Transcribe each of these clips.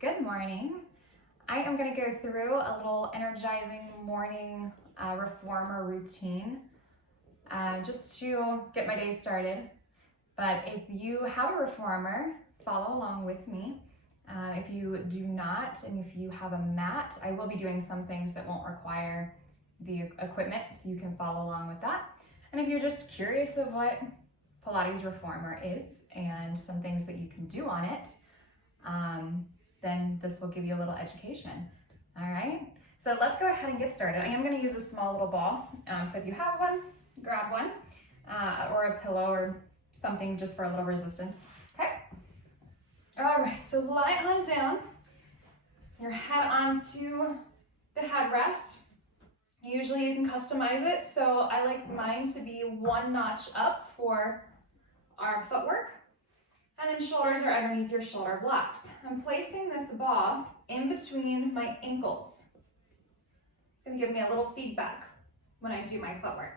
Good morning. I am going to go through a little energizing morning reformer routine just to get my day started. But if you have a reformer, follow along with me. If you do not, and if you have a mat, I will be doing some things that won't require the equipment, so you can follow along with that. And if you're just curious of what Pilates Reformer is and some things that you can do on it, then this will give you a little education. All right, so let's go ahead and get started. I am going to use a small little ball. So if you have one, grab one, or a pillow or something just for a little resistance. Okay. All right, so lie on down. Your head onto the headrest. Usually you can customize it, so I like mine to be one notch up for our footwork. And then shoulders are underneath your shoulder blocks. I'm placing this ball in between my ankles. It's going to give me a little feedback when I do my footwork.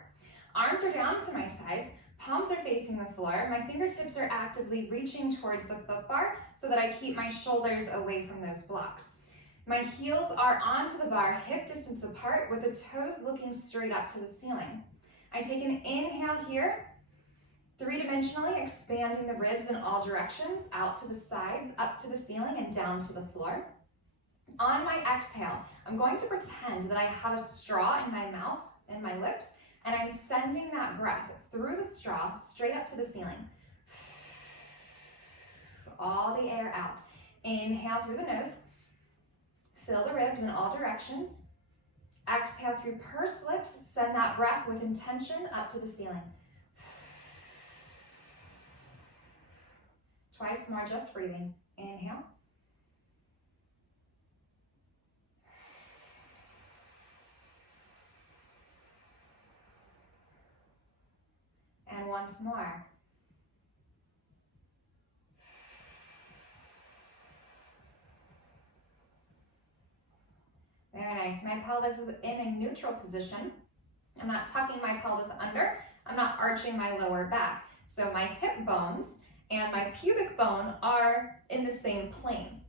Arms are down to my sides, palms are facing the floor. My fingertips are actively reaching towards the foot bar so that I keep my shoulders away from those blocks. My heels are onto the bar, hip distance apart, with the toes looking straight up to the ceiling. I take an inhale here, three-dimensionally expanding the ribs in all directions, out to the sides, up to the ceiling, and down to the floor. On my exhale, I'm going to pretend that I have a straw in my mouth and my lips, and I'm sending that breath through the straw straight up to the ceiling. All the air out. Inhale through the nose. Fill the ribs in all directions. Exhale through pursed lips. Send that breath with intention up to the ceiling. Twice more, just breathing. Inhale. And once more. Very nice. My pelvis is in a neutral position. I'm not tucking my pelvis under. I'm not arching my lower back. So my hip bones and my pubic bone are in the same plane.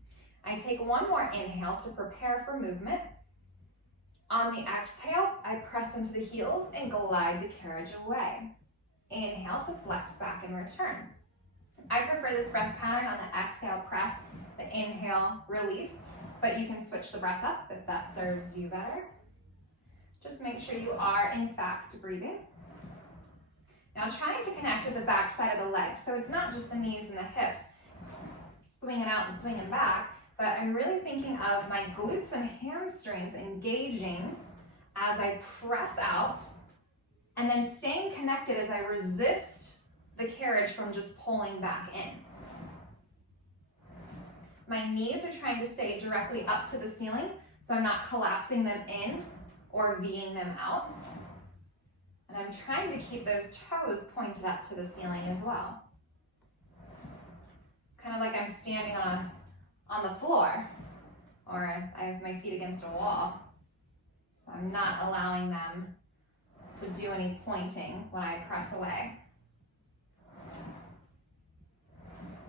I take one more inhale to prepare for movement. On the exhale, I press into the heels and glide the carriage away. Inhale to flex back and return. I prefer this breath pattern on the exhale, press, the inhale, release, but you can switch the breath up if that serves you better. Just make sure you are, in fact, breathing. Now trying to connect to the back side of the leg. So it's not just the knees and the hips swinging out and swinging back, but I'm really thinking of my glutes and hamstrings engaging as I press out and then staying connected as I resist the carriage from just pulling back in. My knees are trying to stay directly up to the ceiling, so I'm not collapsing them in or V'ing them out. And I'm trying to keep those toes pointed up to the ceiling as well. It's kind of like I'm standing on the floor, or I have my feet against a wall. So I'm not allowing them to do any pointing when I press away.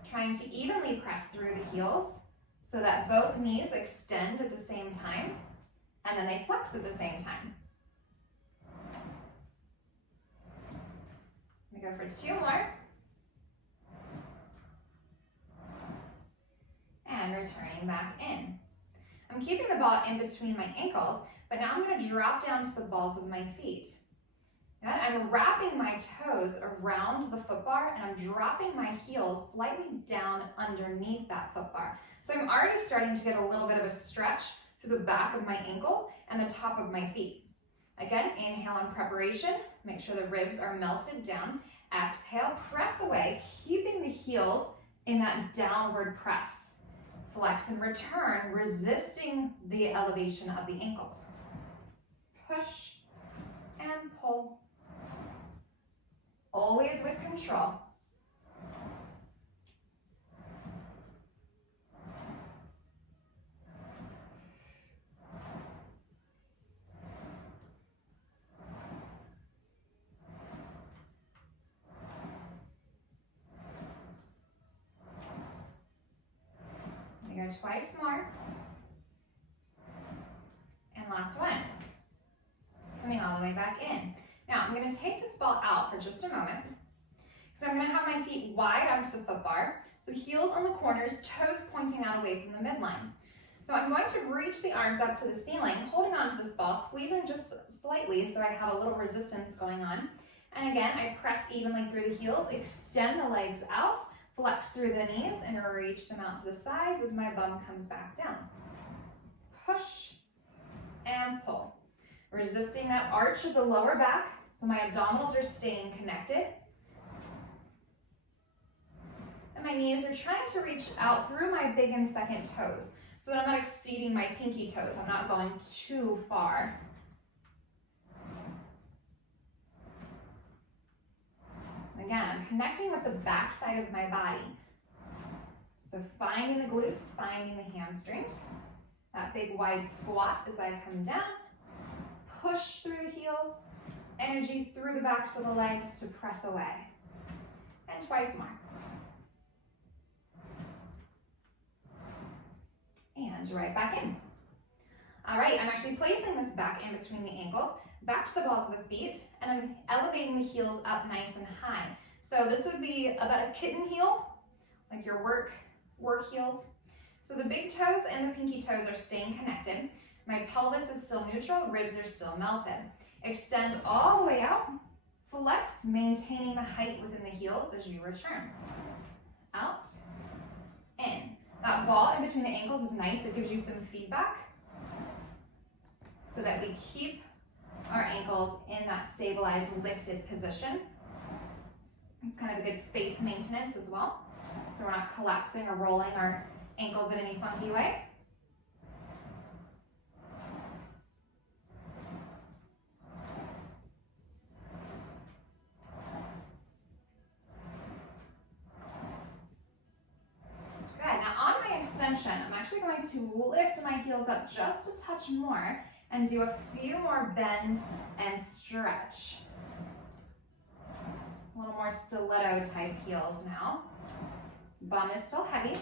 Trying to evenly press through the heels so that both knees extend at the same time, and then they flex at the same time. Go for two more. And returning back in. I'm keeping the ball in between my ankles, but now I'm going to drop down to the balls of my feet. Good. I'm wrapping my toes around the foot bar, and I'm dropping my heels slightly down underneath that foot bar. So I'm already starting to get a little bit of a stretch through the back of my ankles and the top of my feet. Again, inhale in preparation. Make sure the ribs are melted down. Exhale, press away, keeping the heels in that downward press. Flex and return, resisting the elevation of the ankles. Push and pull. Always with control. We go twice more. And last one. Coming all the way back in. Now, I'm going to take this ball out for just a moment, because I'm going to have my feet wide onto the foot bar, so heels on the corners, toes pointing out away from the midline. So I'm going to reach the arms up to the ceiling, holding onto this ball, squeezing just slightly so I have a little resistance going on. And again, I press evenly through the heels, extend the legs out, flex through the knees, and reach them out to the sides as my bum comes back down. Push and pull. Resisting that arch of the lower back, so my abdominals are staying connected. And my knees are trying to reach out through my big and second toes, so that I'm not exceeding my pinky toes. I'm not going too far. Again, I'm connecting with the back side of my body. So finding the glutes, finding the hamstrings. That big wide squat as I come down. Push through the heels. Energy through the backs of the legs to press away. And twice more. And right back in. All right, I'm actually placing this back in between the ankles, back to the balls of the feet, and I'm elevating the heels up nice and high. So this would be about a kitten heel, like your work heels. So the big toes and the pinky toes are staying connected. My pelvis is still neutral, ribs are still melted. Extend all the way out, flex, maintaining the height within the heels as you return. Out, in. That ball in between the ankles is nice, it gives you some feedback so that we keep our ankles in that stabilized, lifted position. It's kind of a good space maintenance as well, so we're not collapsing or rolling our ankles in any funky way. Good. Now on my extension, I'm actually going to lift my heels up just a touch more and do a few more bend and stretch. A little more stiletto type heels now. Bum is still heavy.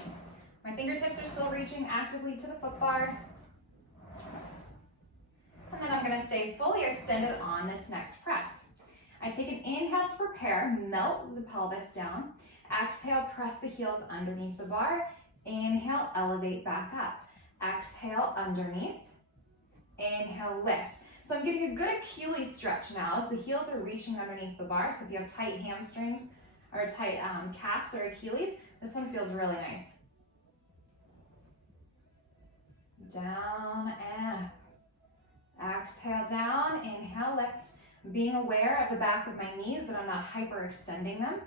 My fingertips are still reaching actively to the foot bar. And then I'm going to stay fully extended on this next press. I take an inhale to prepare, melt the pelvis down. Exhale, press the heels underneath the bar. Inhale, elevate back up. Exhale, underneath. Inhale, lift. So I'm getting a good Achilles stretch now as the heels are reaching underneath the bar. So if you have tight hamstrings or tight calves or Achilles, this one feels really nice. Down and up. Exhale down, inhale, lift. Being aware of the back of my knees that I'm not hyperextending them.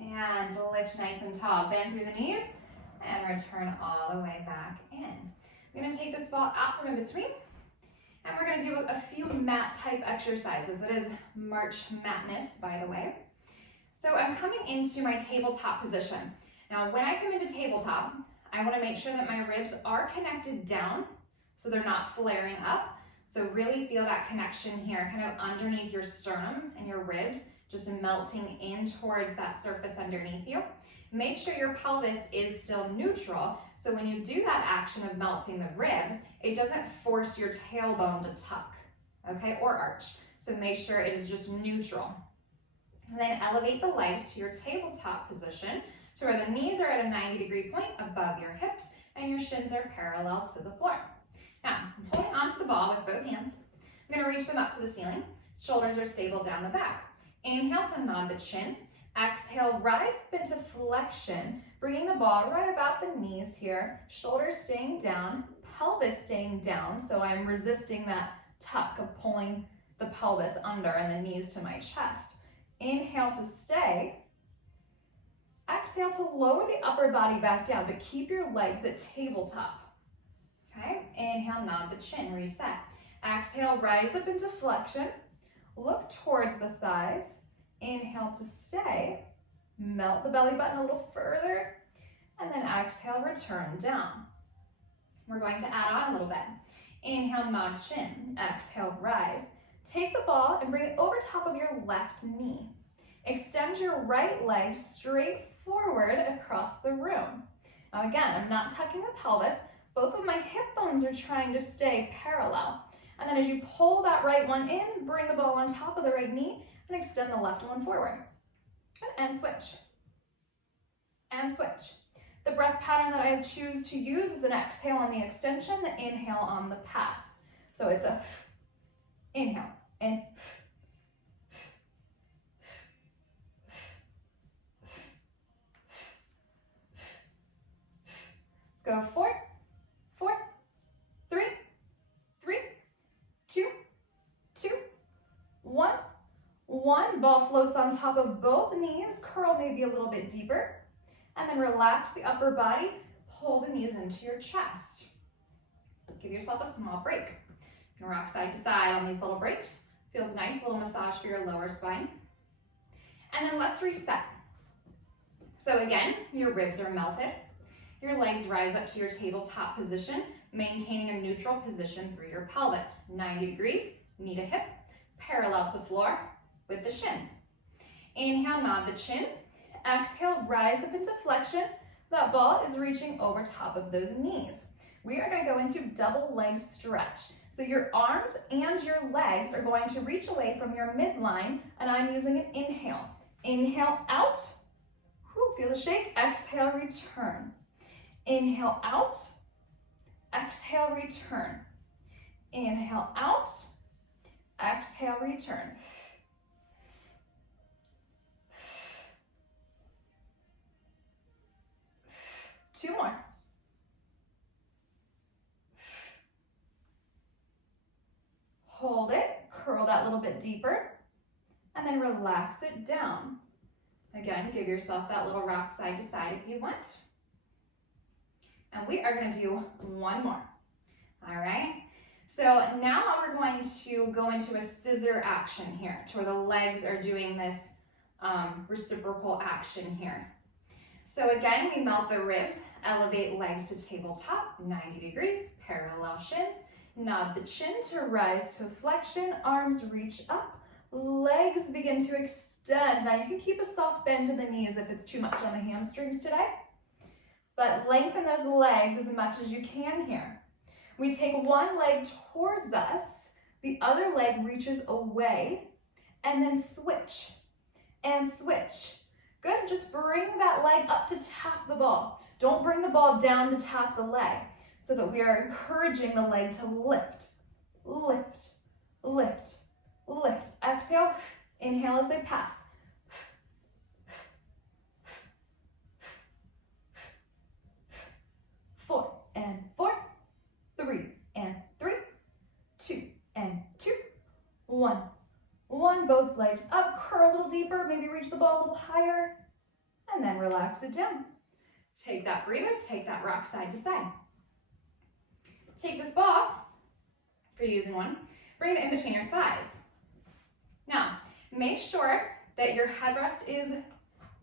And lift nice and tall. Bend through the knees and return all the way back in. I'm going to take this ball out from in between, and we're going to do a few mat type exercises. It is March Madness, by the way. So I'm coming into my tabletop position. Now, when I come into tabletop, I want to make sure that my ribs are connected down so they're not flaring up. So really feel that connection here, kind of underneath your sternum and your ribs, just melting in towards that surface underneath you. Make sure your pelvis is still neutral, so when you do that action of melting the ribs, it doesn't force your tailbone to tuck, okay, or arch. So make sure it is just neutral. And then elevate the legs to your tabletop position, so where the knees are at a 90-degree point above your hips and your shins are parallel to the floor. Now, I'm holding onto the ball with both hands. I'm going to reach them up to the ceiling. Shoulders are stable down the back. Inhale to nod the chin. Exhale, rise up into flexion, bringing the ball right about the knees here. Shoulders staying down, pelvis staying down, so I'm resisting that tuck of pulling the pelvis under and the knees to my chest. Inhale to stay. Exhale to lower the upper body back down, but keep your legs at tabletop. Okay, inhale, nod the chin, reset. Exhale, rise up into flexion. Look towards the thighs. Inhale to stay. Melt the belly button a little further. And then exhale, return down. We're going to add on a little bit. Inhale, nod chin. Exhale, rise. Take the ball and bring it over top of your left knee. Extend your right leg straight forward across the room. Now again, I'm not tucking the pelvis. Both of my hip bones are trying to stay parallel. And then as you pull that right one in, bring the ball on top of the right knee and extend the left one forward. Good, and switch. And switch. The breath pattern that I choose to use is an exhale on the extension, the inhale on the pass. So it's a inhale and let's go 4, 4, 3, 3, 2, 2, 1, 1. Ball floats on top of both knees, curl maybe a little bit deeper, and then relax the upper body, pull the knees into your chest. Give yourself a small break. You can rock side to side on these little breaks. Feels nice, little massage for your lower spine. And then let's reset. So again, your ribs are melted. Your legs rise up to your tabletop position, maintaining a neutral position through your pelvis. 90 degrees, knee to hip, parallel to floor with the shins. Inhale, nod the chin. Exhale, rise up into flexion. That ball is reaching over top of those knees. We are going to go into double leg stretch. So your arms and your legs are going to reach away from your midline, and I'm using an inhale. Inhale out. Whew, feel the shake. Exhale, return. Inhale out. Exhale, return. Inhale out. Exhale, return. Two more. Hold it, curl that little bit deeper, and then relax it down. Again, give yourself that little rock side to side if you want. And we are going to do one more. All right? So now we're going to go into a scissor action here, to where the legs are doing this reciprocal action here. So again, we melt the ribs, elevate legs to tabletop, 90 degrees, parallel shins. Nod the chin to rise to flexion, arms reach up, legs begin to extend. Now you can keep a soft bend in the knees if it's too much on the hamstrings today, but lengthen those legs as much as you can here. We take one leg towards us, the other leg reaches away, and then switch and switch. Good, just bring that leg up to tap the ball. Don't bring the ball down to tap the leg, so that we are encouraging the leg to lift, lift, lift, lift. Exhale, inhale as they pass. 4 and 4, 3 and 3, 2 and 2, 1. 1, both legs up, curl a little deeper, maybe reach the ball a little higher, and then relax it down. Take that breather, take that rock side to side. Take this ball, if you're using one, bring it in between your thighs. Now, make sure that your headrest is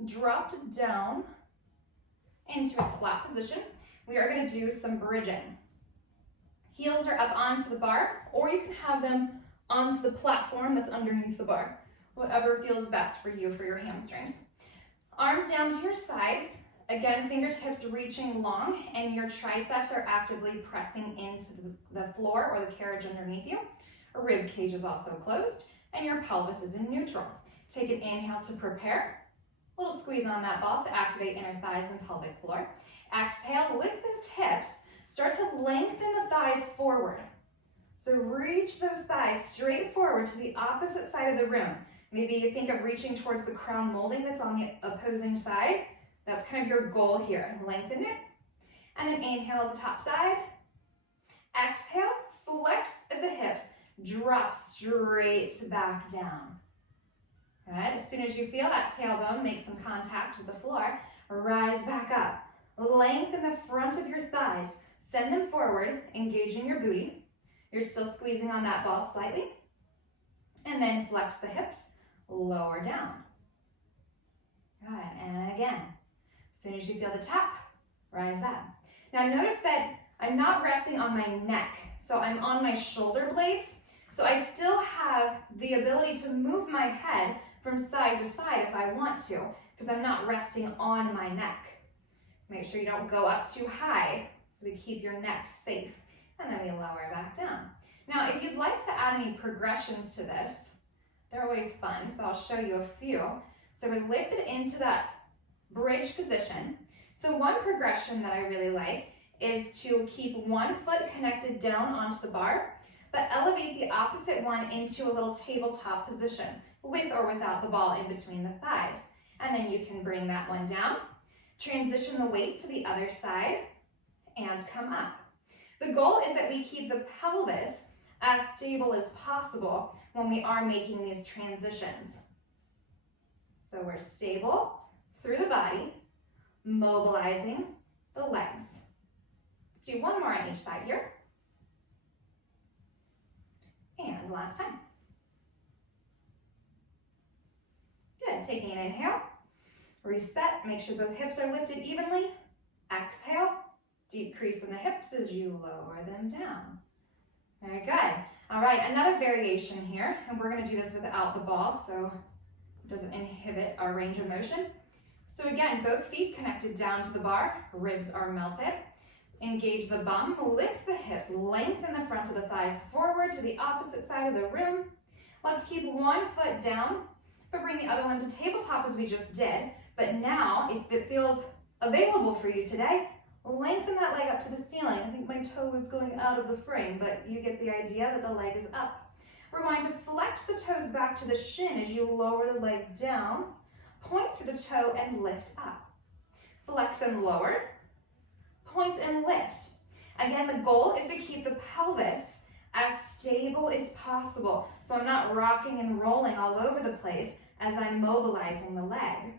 dropped down into its flat position. We are going to do some bridging. Heels are up onto the bar, or you can have them onto the platform that's underneath the bar. Whatever feels best for you for your hamstrings. Arms down to your sides. Again, fingertips reaching long, and your triceps are actively pressing into the floor or the carriage underneath you. A rib cage is also closed, and your pelvis is in neutral. Take an inhale to prepare. A little squeeze on that ball to activate inner thighs and pelvic floor. Exhale, lift those hips. Start to lengthen the thighs forward. So reach those thighs straight forward to the opposite side of the room. Maybe you think of reaching towards the crown molding that's on the opposing side. That's kind of your goal here. Lengthen it. And then inhale at the top side. Exhale, flex at the hips. Drop straight back down. Good. As soon as you feel that tailbone make some contact with the floor, rise back up. Lengthen the front of your thighs. Send them forward, engaging your booty. You're still squeezing on that ball slightly. And then flex the hips, lower down. Good. And again. As soon as you feel the tap, rise up. Now notice that I'm not resting on my neck, so I'm on my shoulder blades. So I still have the ability to move my head, from side to side if I want to, because I'm not resting on my neck. Make sure you don't go up too high, so we keep your neck safe, and then we lower back down. Now, if you'd like to add any progressions to this, they're always fun, so I'll show you a few. So we're lifted into that bridge position. So one progression that I really like is to keep one foot connected down onto the bar, but elevate the opposite one into a little tabletop position, with or without the ball in between the thighs. And then you can bring that one down, transition the weight to the other side, and come up. The goal is that we keep the pelvis as stable as possible when we are making these transitions. So we're stable through the body, mobilizing the legs. Let's do one more on each side here. And last time. Good, taking an inhale, reset, make sure both hips are lifted evenly. Exhale, deep crease in the hips as you lower them down. Very good. All right, another variation here, and we're gonna do this without the ball so it doesn't inhibit our range of motion. So again, both feet connected down to the bar, ribs are melted. Engage the bum, lift the hips, lengthen the front of the thighs forward to the opposite side of the room. Let's keep one foot down, but bring the other one to tabletop as we just did. But now, if it feels available for you today, lengthen that leg up to the ceiling. I think my toe is going out of the frame, but you get the idea that the leg is up. We're going to flex the toes back to the shin as you lower the leg down, point through the toe and lift up. Flex and lower, point and lift. Again, the goal is to keep the pelvis as stable as possible, so I'm not rocking and rolling all over the place as I'm mobilizing the leg.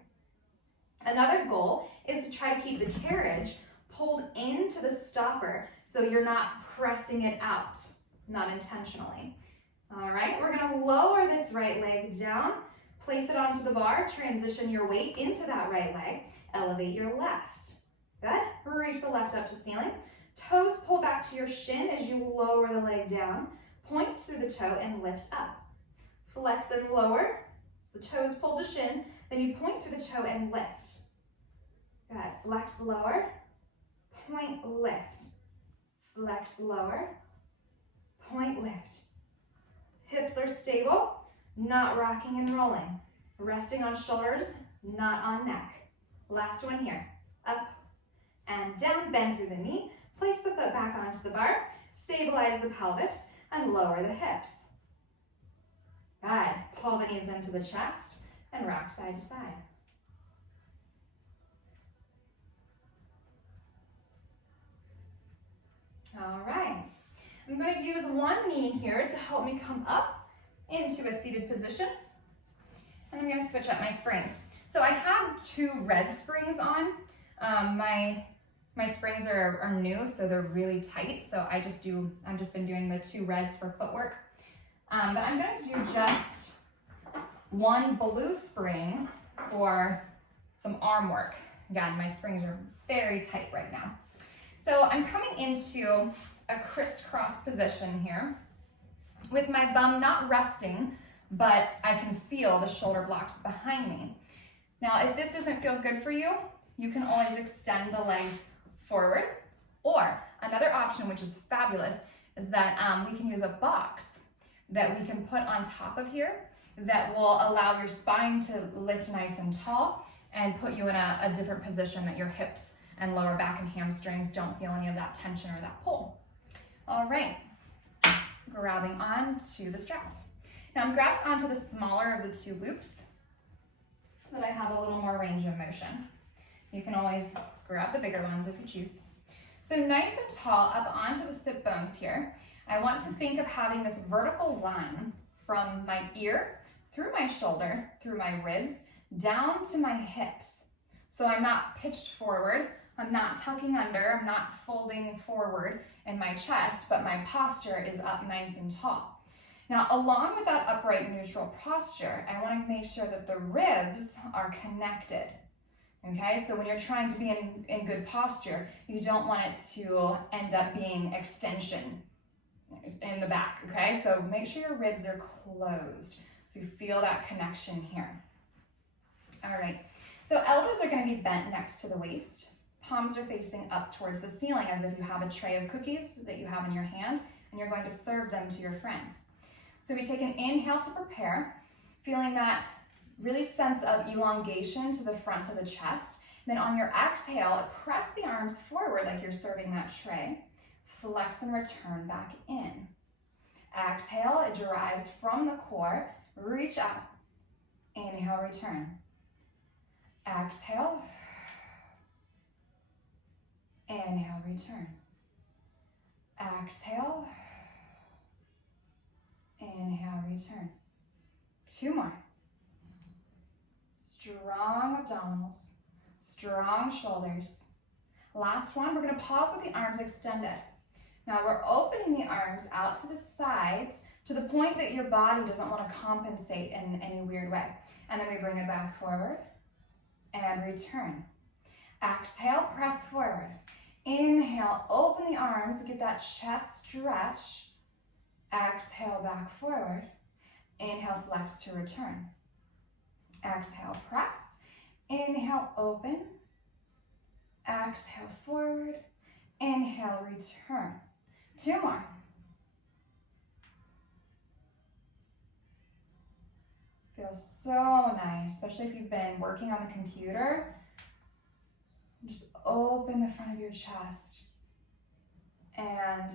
Another goal is to try to keep the carriage pulled into the stopper so you're not pressing it out, not intentionally. All right, we're gonna lower this right leg down, place it onto the bar, transition your weight into that right leg, elevate your left. Good, reach the left up to ceiling. Toes pull back to your shin as you lower the leg down, point through the toe and lift up. Flex and lower, so toes pull to shin, then you point through the toe and lift. Good, flex, lower, point, lift. Flex, lower, point, lift. Hips are stable, not rocking and rolling. Resting on shoulders, not on neck. Last one here, up and down, bend through the knee, place the foot back onto the bar, stabilize the pelvis, and lower the hips. Good, pull the knees into the chest, and rock side to side. All right, I'm going to use one knee here to help me come up into a seated position, and I'm going to switch up my springs. So I had two red springs on. My springs are new, so they're really tight. So I've just been doing the two reds for footwork. But I'm going to do just one blue spring for some arm work. Again, my springs are very tight right now. So I'm coming into a crisscross position here with my bum not resting, but I can feel the shoulder blocks behind me. Now, if this doesn't feel good for you, you can always extend the legs forward, or another option, which is fabulous, is that we can use a box that we can put on top of here that will allow your spine to lift nice and tall and put you in a different position that your hips and lower back and hamstrings don't feel any of that tension or that pull. All right, grabbing onto the straps. Now I'm grabbing onto the smaller of the two loops so that I have a little more range of motion. You can always grab the bigger ones if you choose. So nice and tall up onto the sit bones here. I want to think of having this vertical line from my ear, through my shoulder, through my ribs, down to my hips. So I'm not pitched forward, I'm not tucking under, I'm not folding forward in my chest, but my posture is up nice and tall. Now, along with that upright neutral posture, I want to make sure that the ribs are connected. Okay, so when you're trying to be in good posture, you don't want it to end up being extension in the back, okay? So make sure your ribs are closed. So you feel that connection here. All right, so elbows are gonna be bent next to the waist. Palms are facing up towards the ceiling as if you have a tray of cookies that you have in your hand and you're going to serve them to your friends. So we take an inhale to prepare, feeling that really sense of elongation to the front of the chest. Then on your exhale, press the arms forward like you're serving that tray. Flex and return back in. Exhale, it derives from the core. Reach up. Inhale, return. Exhale. Inhale, return. Exhale. Inhale, return. 2 more. Strong abdominals, strong shoulders. Last one, we're gonna pause with the arms extended. Now we're opening the arms out to the sides to the point that your body doesn't wanna compensate in any weird way. And then we bring it back forward and return. Exhale, press forward. Inhale, open the arms, get that chest stretch. Exhale, back forward. Inhale, flex to return. Exhale, press. Inhale, open. Exhale, forward. Inhale, return. 2 more. Feels so nice, especially if you've been working on the computer. Just open the front of your chest and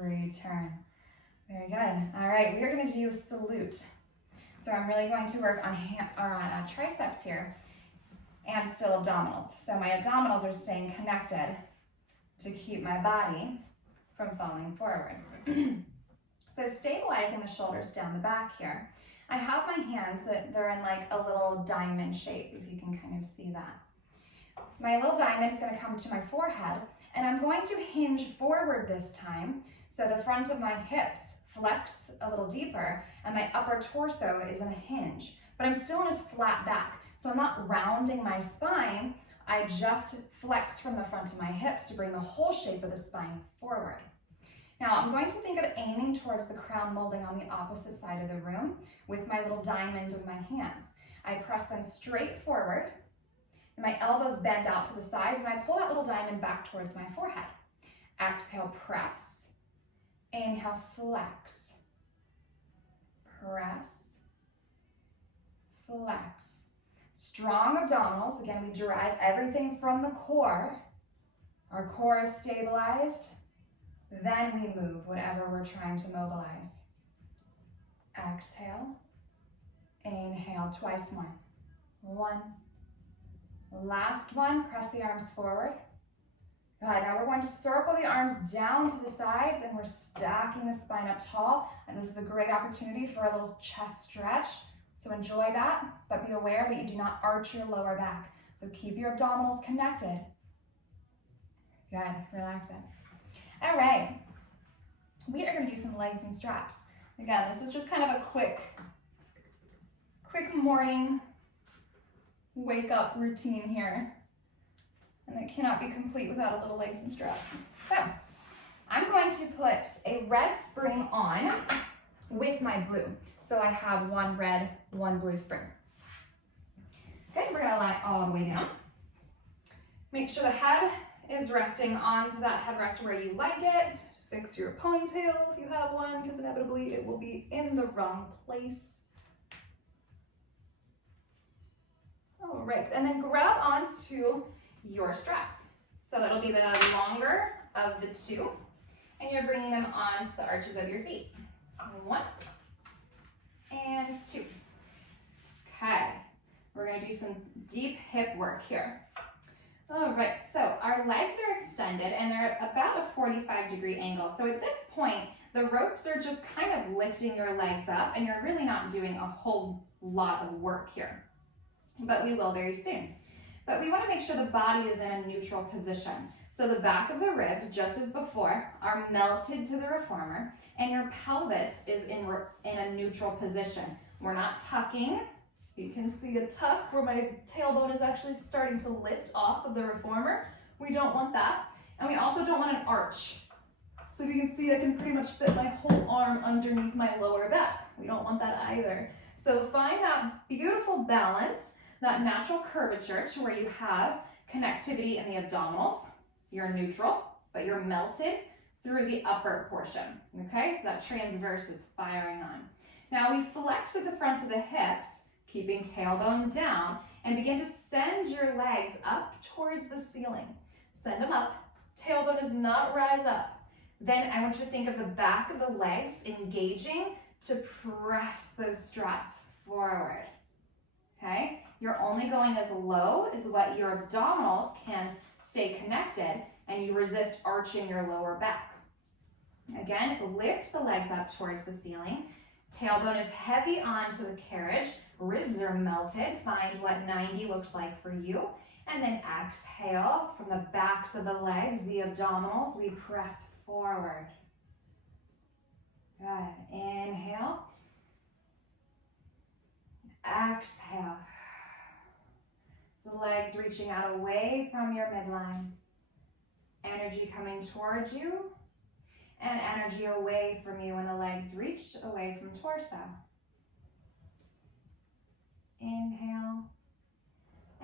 return. Very good. All right, we're going to do a salute. So I'm really going to work on triceps here and still abdominals. So my abdominals are staying connected to keep my body from falling forward. So stabilizing the shoulders down the back here. I have my hands that they're in like a little diamond shape, if you can kind of see that. My little diamond is going to come to my forehead, and I'm going to hinge forward this time. So the front of my hips flex a little deeper, and my upper torso is in a hinge, but I'm still in a flat back. So I'm not rounding my spine, I just flexed from the front of my hips to bring the whole shape of the spine forward. Now I'm going to think of aiming towards the crown molding on the opposite side of the room with my little diamond of my hands. I press them straight forward, and my elbows bend out to the sides, and I pull that little diamond back towards my forehead. Exhale, press. Inhale, flex, press, flex. Strong abdominals. Again, we derive everything from the core. Our core is stabilized. Then we move whatever we're trying to mobilize. Exhale, inhale, twice more. 1. Last one, press the arms forward. Good, now we're going to circle the arms down to the sides, and we're stacking the spine up tall. And this is a great opportunity for a little chest stretch. So enjoy that, but be aware that you do not arch your lower back. So keep your abdominals connected. Good, relax it. All right, we are gonna do some legs and straps. Again, this is just kind of a quick morning wake up routine here. And it cannot be complete without a little legs and straps. So I'm going to put a red spring on with my blue. So I have 1 red, 1 blue spring. Good, we're gonna lie all the way down. Make sure the head is resting onto that headrest where you like it. Fix your ponytail if you have one, because inevitably it will be in the wrong place. All right, and then grab onto your straps. So it'll be the longer of the 2, and you're bringing them onto the arches of your feet. 1 and 2. Okay, we're gonna do some deep hip work here. All right, so our legs are extended and they're about a 45-degree angle. So at this point, the ropes are just kind of lifting your legs up, and you're really not doing a whole lot of work here, but we will very soon. But we want to make sure the body is in a neutral position. So the back of the ribs, just as before, are melted to the reformer, and your pelvis is in a neutral position. We're not tucking. You can see a tuck where my tailbone is actually starting to lift off of the reformer. We don't want that. And we also don't want an arch. So you can see I can pretty much fit my whole arm underneath my lower back. We don't want that either. So find that beautiful balance, that natural curvature to where you have connectivity in the abdominals. You're neutral, but you're melted through the upper portion, okay? So that transverse is firing on. Now we flex at the front of the hips, keeping tailbone down, and begin to send your legs up towards the ceiling. Send them up. Tailbone does not rise up. Then I want you to think of the back of the legs engaging to press those straps forward, okay? You're only going as low as what your abdominals can stay connected, and you resist arching your lower back. Again, lift the legs up towards the ceiling. Tailbone is heavy onto the carriage. Ribs are melted. Find what 90 looks like for you. And then exhale from the backs of the legs, the abdominals, we press forward. Good. Inhale. Exhale. The legs reaching out away from your midline. Energy coming towards you, and energy away from you when the legs reach away from torso. Inhale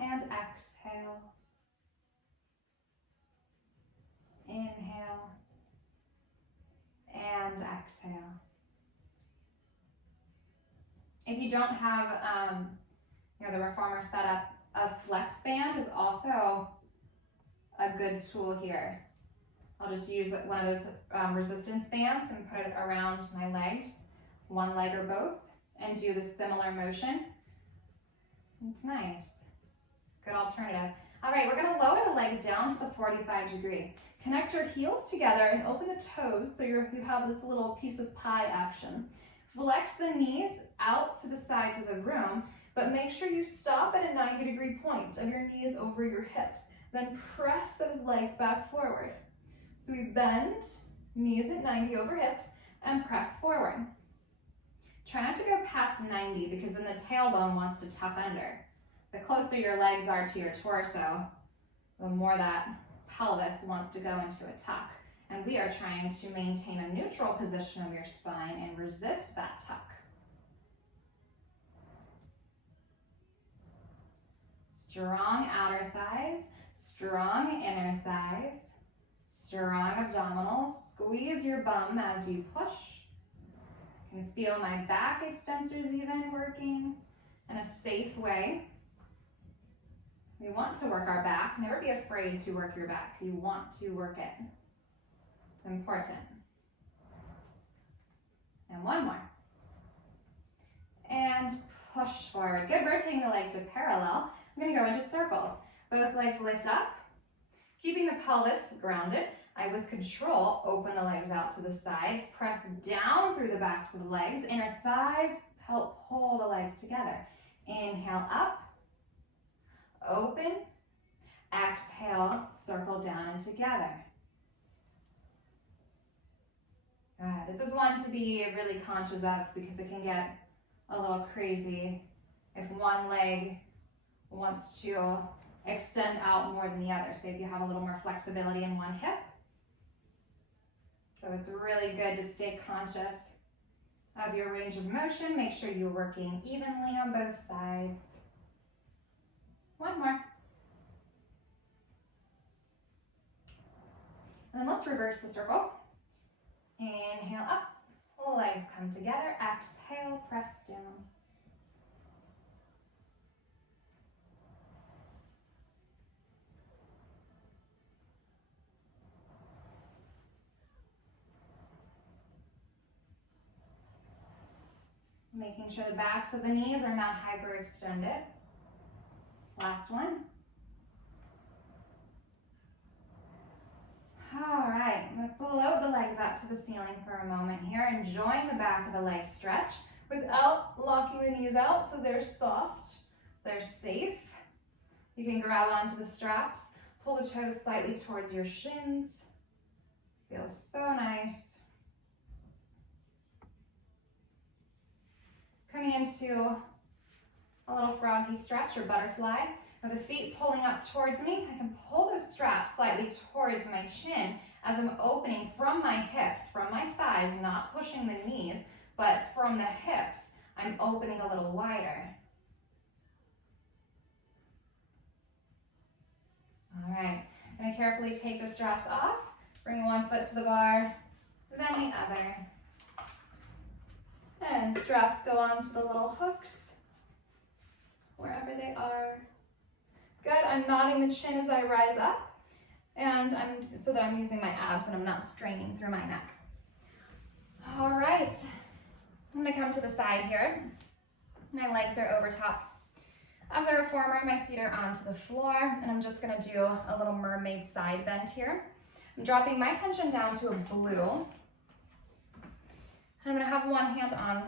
and exhale. Inhale and exhale. If you don't have the Reformer setup, a flex band is also a good tool here. I'll just use one of those resistance bands and put it around my legs, one leg or both, and do the similar motion. It's nice. Good alternative. All right, we're gonna lower the legs down to the 45 degree. Connect your heels together and open the toes so you have this little piece of pie action. Flex the knees out to the sides of the room, but make sure you stop at a 90-degree point of your knees over your hips. Then press those legs back forward. So we bend, knees at 90 over hips, and press forward. Try not to go past 90 because then the tailbone wants to tuck under. The closer your legs are to your torso, the more that pelvis wants to go into a tuck. And we are trying to maintain a neutral position of your spine and resist that tuck. Strong outer thighs, strong inner thighs, strong abdominals. Squeeze your bum as you push. You can feel my back extensors even working in a safe way. We want to work our back. Never be afraid to work your back. You want to work it. It's important. And one more. And push forward. Good, rotating the legs to parallel. I'm gonna go into circles. Both legs lift up, keeping the pelvis grounded. I, with control, open the legs out to the sides, press down through the backs of the legs. Inner thighs help pull the legs together. Inhale up, open, exhale, circle down and together. Good. This is one to be really conscious of because it can get a little crazy if one leg wants to extend out more than the other. Say if you have a little more flexibility in one hip. So it's really good to stay conscious of your range of motion. Make sure you're working evenly on both sides. One more. And then let's reverse the circle. Inhale up, legs come together. Exhale, press down. Making sure the backs of the knees are not hyperextended. Last one. All right, I'm going to float the legs out to the ceiling for a moment here, enjoying the back of the leg stretch without locking the knees out so they're soft, they're safe. You can grab onto the straps, pull the toes slightly towards your shins. Feels so nice. Coming into a little froggy stretch or butterfly. With the feet pulling up towards me, I can pull those straps slightly towards my chin as I'm opening from my hips, from my thighs, not pushing the knees, but from the hips, I'm opening a little wider. All right, I'm gonna carefully take the straps off, bring one foot to the bar, then the other. And straps go on to the little hooks, wherever they are. Good, I'm nodding the chin as I rise up, and so that I'm using my abs and I'm not straining through my neck. All right, I'm gonna come to the side here. My legs are over top of the reformer, my feet are onto the floor, and I'm just gonna do a little mermaid side bend here. I'm dropping my tension down to a blue. I'm gonna have one hand on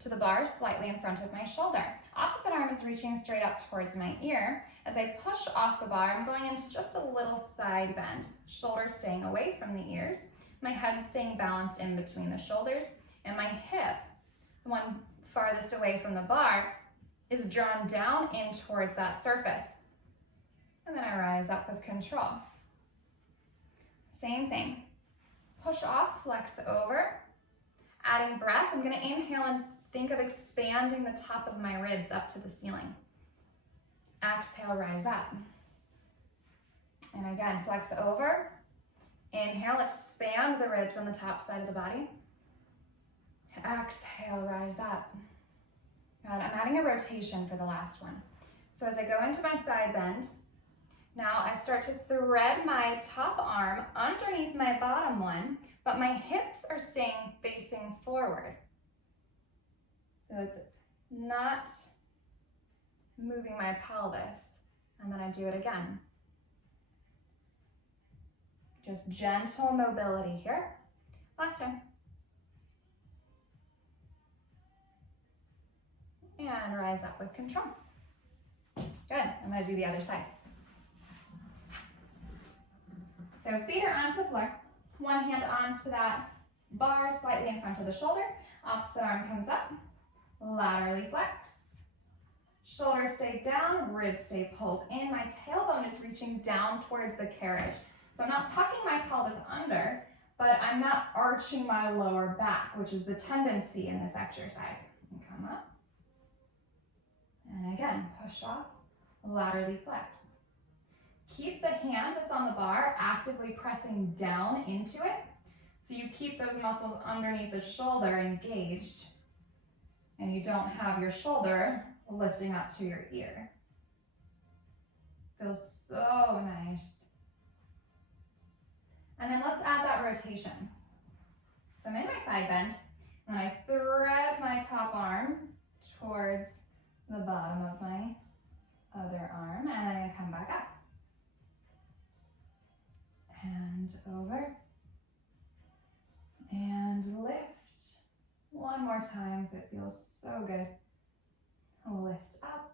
to the bar slightly in front of my shoulder. Opposite arm is reaching straight up towards my ear. As I push off the bar, I'm going into just a little side bend. Shoulders staying away from the ears, my head staying balanced in between the shoulders, and my hip, the one farthest away from the bar, is drawn down in towards that surface. And then I rise up with control. Same thing. Push off, flex over. Adding breath, I'm gonna inhale and think of expanding the top of my ribs up to the ceiling. Exhale, rise up. And again, flex over. Inhale, expand the ribs on the top side of the body. Exhale, rise up. Good. I'm adding a rotation for the last one. So as I go into my side bend, now I start to thread my top arm underneath my bottom one, but my hips are staying facing forward. So it's not moving my pelvis. And then I do it again. Just gentle mobility here. Last time. And rise up with control. Good, I'm gonna do the other side. So feet are onto the floor. One hand onto that bar slightly in front of the shoulder. Opposite arm comes up. Laterally flex. Shoulders stay down, ribs stay pulled in. My tailbone is reaching down towards the carriage. So I'm not tucking my pelvis under, but I'm not arching my lower back, which is the tendency in this exercise. And come up. And again, push off, laterally flex. Keep the hand that's on the bar actively pressing down into it, so you keep those muscles underneath the shoulder engaged, and you don't have your shoulder lifting up to your ear. Feels so nice. And then let's add that rotation. So I'm in my side bend, and I thread my top arm towards the bottom of my other arm, and then I'm gonna come back up. And over. And lift. One more time, so it feels so good. Lift up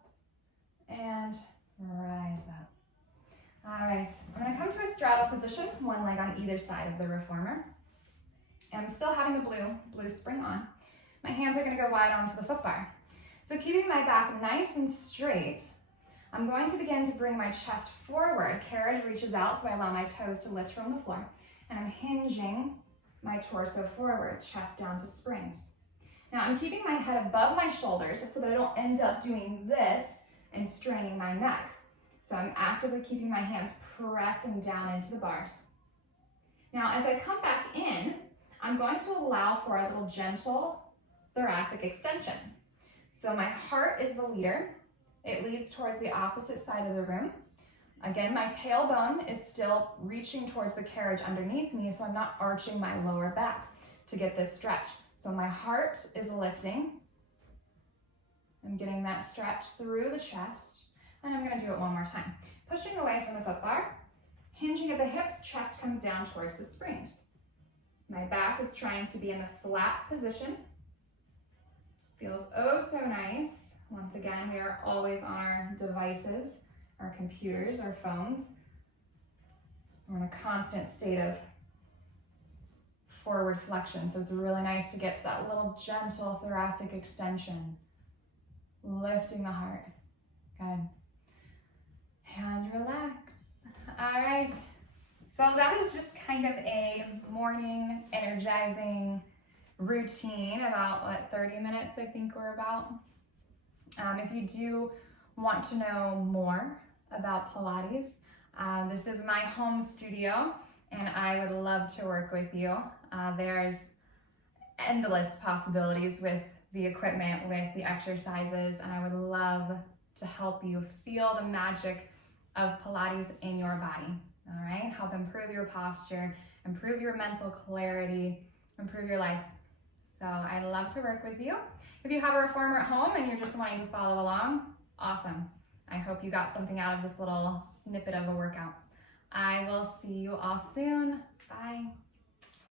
and rise up. All right, I'm gonna come to a straddle position, one leg on either side of the reformer. And I'm still having the blue spring on. My hands are gonna go wide onto the foot bar. So keeping my back nice and straight, I'm going to begin to bring my chest forward. Carriage reaches out, so I allow my toes to lift from the floor. And I'm hinging my torso forward, chest down to springs. Now I'm keeping my head above my shoulders so that I don't end up doing this and straining my neck. So I'm actively keeping my hands pressing down into the bars. Now as I come back in, I'm going to allow for a little gentle thoracic extension. So my heart is the leader. It leads towards the opposite side of the room. Again, my tailbone is still reaching towards the carriage underneath me, so I'm not arching my lower back to get this stretch. So my heart is lifting. I'm getting that stretch through the chest, and I'm gonna do it one more time. Pushing away from the foot bar, hinging at the hips, chest comes down towards the springs. My back is trying to be in the flat position. Feels oh so nice. Once again, we are always on our devices, our computers, our phones. We're in a constant state of forward flexion, so it's really nice to get to that little gentle thoracic extension, lifting the heart. Good. And relax. All right. So that is just kind of a morning energizing routine, about what, 30 minutes I think we're about. If you do want to know more about Pilates, this is my home studio and I would love to work with you. There's endless possibilities with the equipment, with the exercises, and I would love to help you feel the magic of Pilates in your body, all right? Help improve your posture, improve your mental clarity, improve your life. So I'd love to work with you. If you have a reformer at home and you're just wanting to follow along, awesome. I hope you got something out of this little snippet of a workout. I will see you all soon. Bye.